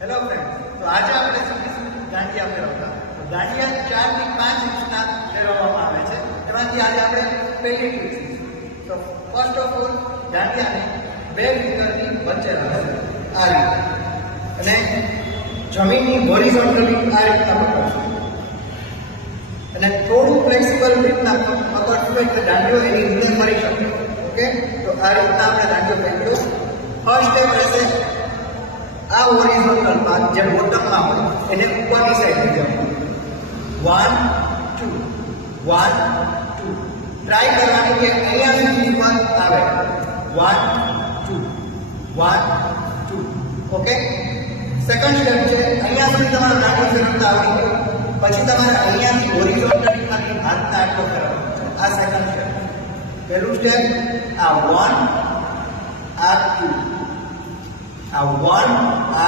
Hello friends, તો આજે આપણે શીખીશું દાંડિયા ફેરવતા. દાંડિયા 4 થી 5 ઇંચના ફેરવવામાં આવે છે. એમાંથી આજે આપણે પહેલી ટ્રીક શીખીશું. તો ફર્સ્ટ ઓફ ઓલ દાંડિયાને બે ફિંગરની વચ્ચે રાખશે આ રીતે, અને જમીનની હોરિઝોન્ટલી આ રીતના પકડશું, અને થોડું ફ્લેક્સિબલ રીતના પકડશું એટલે દાંડિયો એની રીતે ફરી શકે. ઓકે, તો આ રીતના આપણે દાંડિયો પકડ્યો. ફર્સ્ટ સ્ટેપ રહેશે આ હોરિઝોન્ટલ ભાગ જે બોટમમાં હોય એને ઉપરની સાઈડ લઈ જવાનું. 1 2 1 2 ટ્રાય કરવાની કે અહીંયા સુધી ઉપર આવે. 1 2 1 2. ઓકે, સેકન્ડ સ્ટેપ છે અહીંયા સુધી તમારે દાંડિયો ફેરવતા આવડી ગયો પછી તમારે અહીંયાથી હોરિઝોન્ટલી ખાલી હાથના આટલો ફેરવવાનો છે. આ સેકન્ડ સ્ટેપ. પહેલું સ્ટેપ આ 1 આ 2 આ 1 આ